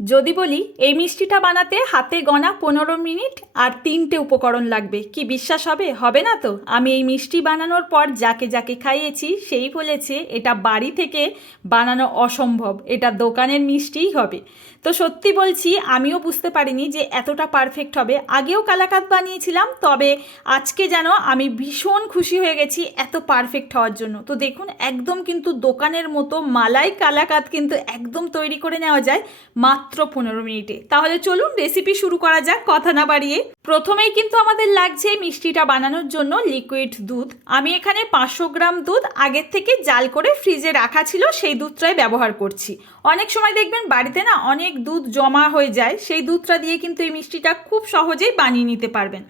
যদি বলি এই মিষ্টিটা বানাতে হাতে গোনা 15 মিনিট আর 3টে উপকরণ লাগবে, কি বিশ্বাস হবে? হবে না তো। আমি এই মিষ্টি বানানোর পর যাকে যাকে খাইয়েছি সেই বলেছে এটা বাড়ি থেকে বানানো অসম্ভব, এটা দোকানের মিষ্টিই হবে। তো সত্যি বলছি, আমিও বুঝতে পারিনি যে এতটা পারফেক্ট হবে। আগেও কালাকাঁদ বানিয়েছিলাম, তবে আজকে যেন আমি ভীষণ খুশি হয়ে গেছি এত পারফেক্ট হওয়ার জন্য। তো দেখুন, একদম কিন্তু দোকানের মতো মালাই কালাকাঁদ কিন্তু একদম তৈরি করে নেওয়া যায় মাত্র 15 মিনিটে। তাহলে চলুন রেসিপি শুরু করা যাক কথা না বাড়িয়ে। প্রথমেই কিন্তু আমাদের লাগছে মিষ্টিটা বানানোর জন্য লিকুইড দুধ। আমি এখানে 500 গ্রাম দুধ আগের থেকে জাল করে ফ্রিজে রাখা ছিল, সেই দুধটাই ব্যবহার করছি। অনেক সময় দেখবেন বাড়িতে না অনেক দুধ জমা হয়ে যায়, সেই দুধটা দিয়ে কিন্তু এই মিষ্টিটা খুব সহজেই বানিয়ে নিতে পারবেন।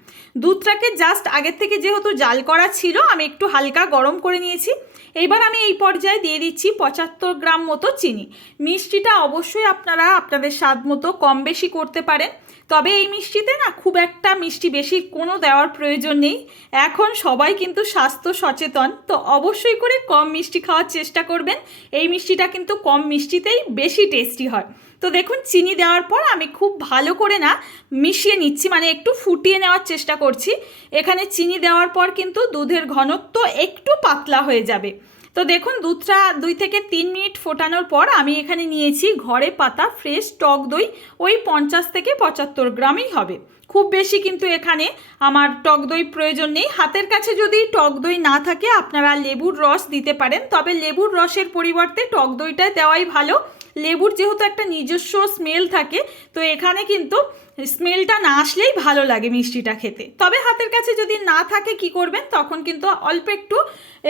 দুধটাকে জাস্ট আগের থেকে যেহেতু জাল করা ছিল, আমি একটু হালকা গরম করে নিয়েছি। এইবার আমি এই পর্যায়ে দিয়ে দিচ্ছি 75 গ্রাম মতো চিনি। মিষ্টিটা অবশ্যই আপনারা আপনাদের স্বাদ মতো কম বেশি করতে পারেন, তবে এই মিষ্টিতে না খুব একটা মিষ্টি বেশি কোনো দেওয়ার প্রয়োজন নেই। এখন সবাই কিন্তু স্বাস্থ্য সচেতন, তো অবশ্যই করে কম মিষ্টি খাওয়ার চেষ্টা করবেন। এই মিষ্টিটা কিন্তু কম মিষ্টিতেই বেশি টেস্টি হয়। তো দেখুন, চিনি দেওয়ার পর আমি খুব ভালো করে না মিশিয়ে নিচ্ছি, মানে একটু ফুটিয়ে নেওয়ার চেষ্টা করছি। এখানে চিনি দেওয়ার পর কিন্তু দুধের ঘনত্ব একটু পাতলা হয়ে যাবে। তো দেখুন, দুধটা 2 থেকে 3 মিনিট ফোটানোর পর আমি এখানে নিয়েছি ঘরে পাতা ফ্রেশ টক দই। ওই 50 থেকে 75 গ্রামই হবে, খুব বেশি কিন্তু এখানে আমার টক দই প্রয়োজন নেই। হাতের কাছে যদি টক দই না থাকে আপনারা লেবুর রস দিতে পারেন, তবে লেবুর রসের পরিবর্তে টক দইটাই দেওয়াই ভালো। লেবুর যেহেতু একটা নিজস্ব স্মেল থাকে, তো এখানে কিন্তু স্মেলটা না আসলেই ভালো লাগে মিষ্টিটা খেতে। তবে হাতের কাছে যদি না থাকে কি করবেন, তখন কিন্তু অল্প একটু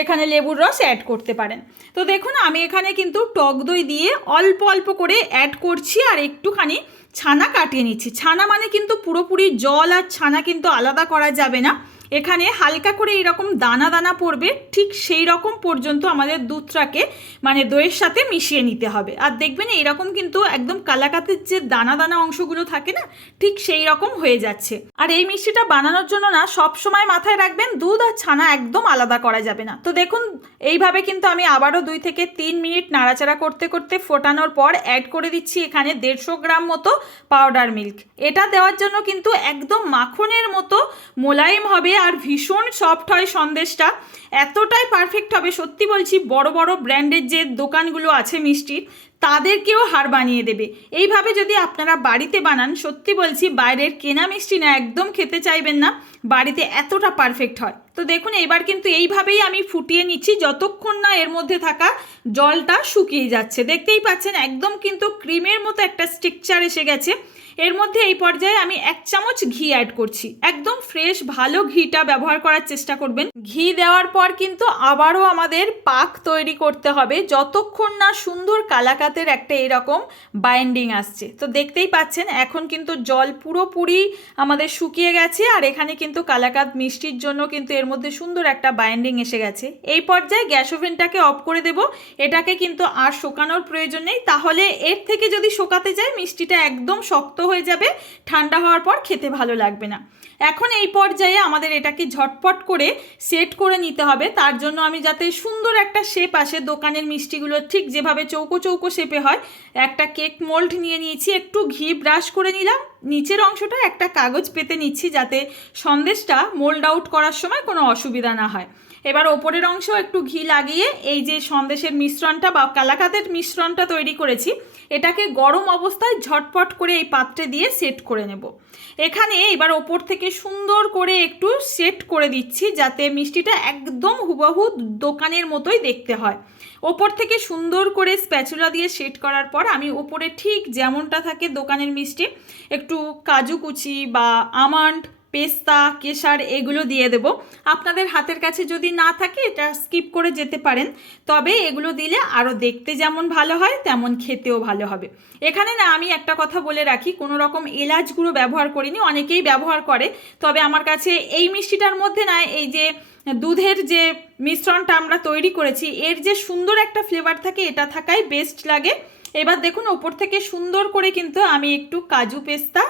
এখানে লেবুর রস অ্যাড করতে পারেন। তো দেখুন, আমি এখানে কিন্তু টক দই দিয়ে অল্প অল্প করে অ্যাড করছি আর একটুখানি ছানা কাটিয়ে নিচ্ছি। ছানা মানে কিন্তু পুরোপুরি জল আর ছানা কিন্তু আলাদা করা যাবে না। এখানে হালকা করে এইরকম দানা দানা পড়বে, ঠিক সেই রকম পর্যন্ত আমাদের দুধটাকে মানে দইয়ের সাথে মিশিয়ে নিতে হবে। আর দেখবেন এইরকম কিন্তু একদম কালাকাতের যে দানা দানা অংশগুলো থাকে না, ঠিক সেই রকম হয়ে যাচ্ছে। আর এই মিষ্টিটা বানানোর জন্য না সব সময় মাথায় রাখবেন দুধ আর ছানা একদম আলাদা করা যাবে না। তো দেখুন, এইভাবে কিন্তু আমি আবারও 2 থেকে 3 মিনিট নাড়াচাড়া করতে করতে ফোটানোর পর অ্যাড করে দিচ্ছি এখানে 150 গ্রাম মতো পাউডার মিল্ক। এটা দেওয়ার জন্য কিন্তু একদম মাখনের মতো মোলায়েম হবে আর ভীষণ সফট হয় সন্দেশটা, এতটাই পারফেক্ট হবে। সত্যি বলছি, বড় বড় ব্র্যান্ডের যে দোকানগুলো আছে মিষ্টির, তাদেরকেও হার বানিয়ে দেবে। এইভাবে যদি আপনারা বাড়িতে বানান, সত্যি বলছি বাইরের কেনা মিষ্টি না একদম খেতে চাইবেন না, বাড়িতে এতটা পারফেক্ট হয়। তো দেখুন, এবার কিন্তু এইভাবেই আমি ফুটিয়ে নিচ্ছি যতক্ষণ না এর মধ্যে থাকা জলটা শুকিয়ে যাচ্ছে। দেখতেই পাচ্ছেন একদম কিন্তু ক্রিমের মতো একটা স্ট্রাকচার এসে গেছে। এর মধ্যে এই পর্যায়ে আমি 1 চামচ ঘি অ্যাড করছি। একদম ফ্রেশ ভালো ঘিটা ব্যবহার করার চেষ্টা করবেন। ঘি দেওয়ার পর কিন্তু আবারও আমাদের পাক তৈরি করতে হবে যতক্ষণ না সুন্দর কালাকাতের একটা এরকম বাইন্ডিং আসছে। তো দেখতেই পাচ্ছেন এখন কিন্তু জল পুরোপুরি আমাদের শুকিয়ে গেছে আর এখানে কিন্তু কালাকাত মিষ্টির জন্য কিন্তু এর মধ্যে সুন্দর একটা বাইন্ডিং এসে গেছে। এই পর্যায়ে গ্যাস ওভেনটাকে অফ করে দেব। এটাকে কিন্তু আর শোকানোর প্রয়োজন নেই, তাহলে এর থেকে যদি শোকাতে যায় মিষ্টিটা একদম শক্ত হয়ে যাবে, ঠান্ডা হওয়ার পর খেতে ভালো লাগবে না। এখন এই পর্যায়ে আমাদের এটাকে ঝটপট করে সেট করে নিতে হবে। তার জন্য আমি যাতে সুন্দর একটা শেপ আসে, দোকানের মিষ্টিগুলো ঠিক যেভাবে চৌকো চৌকো শেপে হয়, একটা কেক মোল্ড নিয়ে নিয়েছি, একটু ঘি ব্রাশ করে নিলাম, নিচের অংশটা একটা কাগজ পেতে নিচ্ছি যাতে সন্দেশটা মোল্ড আউট করার সময় কোনো অসুবিধা না হয়। এবার ওপরের অংশ একটু ঘি লাগিয়ে এই যে সন্দেশের মিশ্রণটা বা কালাকাঁদের মিশ্রণটা তৈরি করেছি, এটাকে গরম অবস্থায় ঝটপট করে এই পাত্রে দিয়ে সেট করে নেব। এখানে এবার ওপর থেকে সুন্দর করে একটু সেট করে দিচ্ছি যাতে মিষ্টিটা একদম হুবহু দোকানের মতোই দেখতে হয়। ওপর থেকে সুন্দর করে স্প্যাচুলা দিয়ে সেট করার পর আমি ওপরে ঠিক যেমনটা থাকে দোকানের মিষ্টি, একটু কাজু কুচি বা আমন্ড, পেস্তা, কেশর এগুলো দিয়ে দেব। আপনাদের হাতের কাছে যদি না থাকে এটা স্কিপ করে যেতে পারেন, তবে এগুলো দিলে আরও দেখতে যেমন ভালো হয় তেমন খেতেও ভালো হবে। এখানে না আমি একটা কথা বলে রাখি, কোনো রকম এলাচ গুঁড়ো ব্যবহার করিনি, অনেকেই ব্যবহার করে, তবে আমার কাছে এই মিষ্টিটার মধ্যে না এই যে দুধের যে মিশ্রণটা আমরা তৈরি করেছি এর যে সুন্দর একটা ফ্লেভার থাকে, এটা থাকাই বেস্ট লাগে। এবার দেখুন ওপর থেকে সুন্দর করে কিন্তু আমি একটু কাজু পেস্তা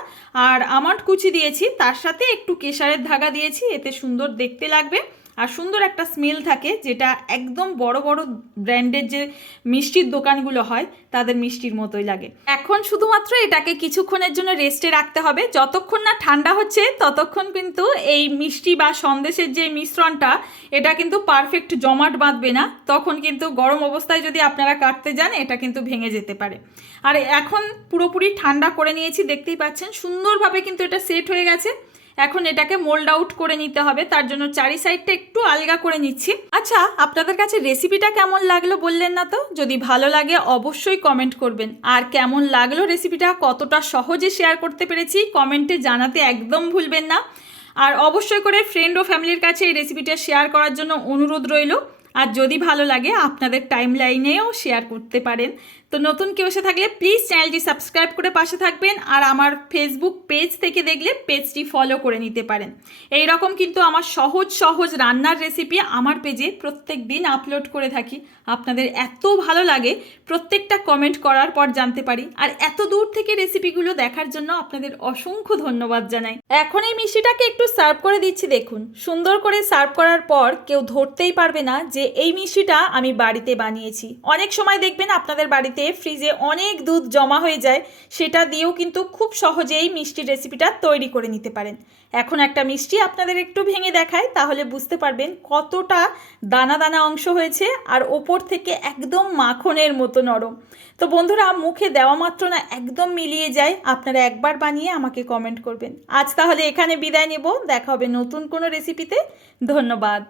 আর আমন্ড কুচি দিয়েছি, তার সাথে একটু কেশরের ধাগা দিয়েছি, এতে সুন্দর দেখতে লাগবে। আর সুন্দর একটা স্মেল থাকে, যেটা একদম বড় বড় ব্র্যান্ডের যে মিষ্টির দোকানগুলো হয় তাদের মিষ্টির মতোই লাগে। এখন শুধুমাত্র এটাকে কিছুক্ষণের জন্য রেস্টে রাখতে হবে। যতক্ষণ না ঠান্ডা হচ্ছে ততক্ষণ কিন্তু এই মিষ্টি বা সন্দেশের যে মিশ্রণটা এটা কিন্তু পারফেক্ট জমাট বাঁধবে না। তখন কিন্তু গরম অবস্থায় যদি আপনারা কাটতে যান এটা কিন্তু ভেঙে যেতে পারে। আর এখন পুরোপুরি ঠান্ডা করে নিয়েছি, দেখতেই পাচ্ছেন সুন্দরভাবে কিন্তু এটা সেট হয়ে গেছে। এখন এটাকে মোল্ড আউট করে নিতে হবে, তার জন্য চারি সাইডটা একটু আলগা করে নিচ্ছি। আচ্ছা, আপনাদের কাছে রেসিপিটা কেমন লাগলো বললেন না তো? যদি ভালো লাগে অবশ্যই কমেন্ট করবেন। আর কেমন লাগলো রেসিপিটা, কতটা সহজে শেয়ার করতে পেরেছি কমেন্টে জানাতে একদম ভুলবেন না। আর অবশ্যই করে ফ্রেন্ড ও ফ্যামিলির কাছে এই রেসিপিটা শেয়ার করার জন্য অনুরোধ রইল। আর যদি ভালো লাগে আপনাদের টাইম লাইনেও শেয়ার করতে পারেন। তো নতুন কেউ এসে থাকলে প্লিজ চ্যানেলটি সাবস্ক্রাইব করে পাশে থাকবেন। আর আমার ফেসবুক পেজ থেকে দেখলে পেজটি ফলো করে নিতে পারেন। এই রকম কিন্তু আমার সহজ সহজ রান্নার রেসিপি আমার পেজে প্রত্যেক দিন আপলোড করে থাকি। আপনাদের এত ভালো লাগে প্রত্যেকটা কমেন্ট করার পর জানতে পারি। আর এত দূর থেকে রেসিপিগুলো দেখার জন্য আপনাদের অসংখ্য ধন্যবাদ জানাই। এখন এই মিষ্টিটাকে একটু সার্ভ করে দিচ্ছি। দেখুন সুন্দর করে সার্ভ করার পর কেউ ধরতেই পারবে না যে এই মিষ্টিটা আমি বাড়িতে বানিয়েছি। অনেক সময় দেখবেন আপনাদের বাড়িতে ফ্রিজে অনেক দুধ জমা হয়ে যায়, সেটা দিয়েও কিন্তু খুব সহজেই মিষ্টির রেসিপিটা তৈরি করে নিতে পারেন। এখন একটা মিষ্টি আপনাদের একটু ভেঙে দেখায়, তাহলে বুঝতে পারবেন কতটা দানা দানা অংশ হয়েছে আর ওপর থেকে একদম মাখনের মতো নরম। তো বন্ধুরা, মুখে দেওয়া মাত্র না একদম মিলিয়ে যায়। আপনারা একবার বানিয়ে আমাকে কমেন্ট করবেন। আজ তাহলে এখানে বিদায় নেব, দেখা হবে নতুন কোনো রেসিপিতে। ধন্যবাদ।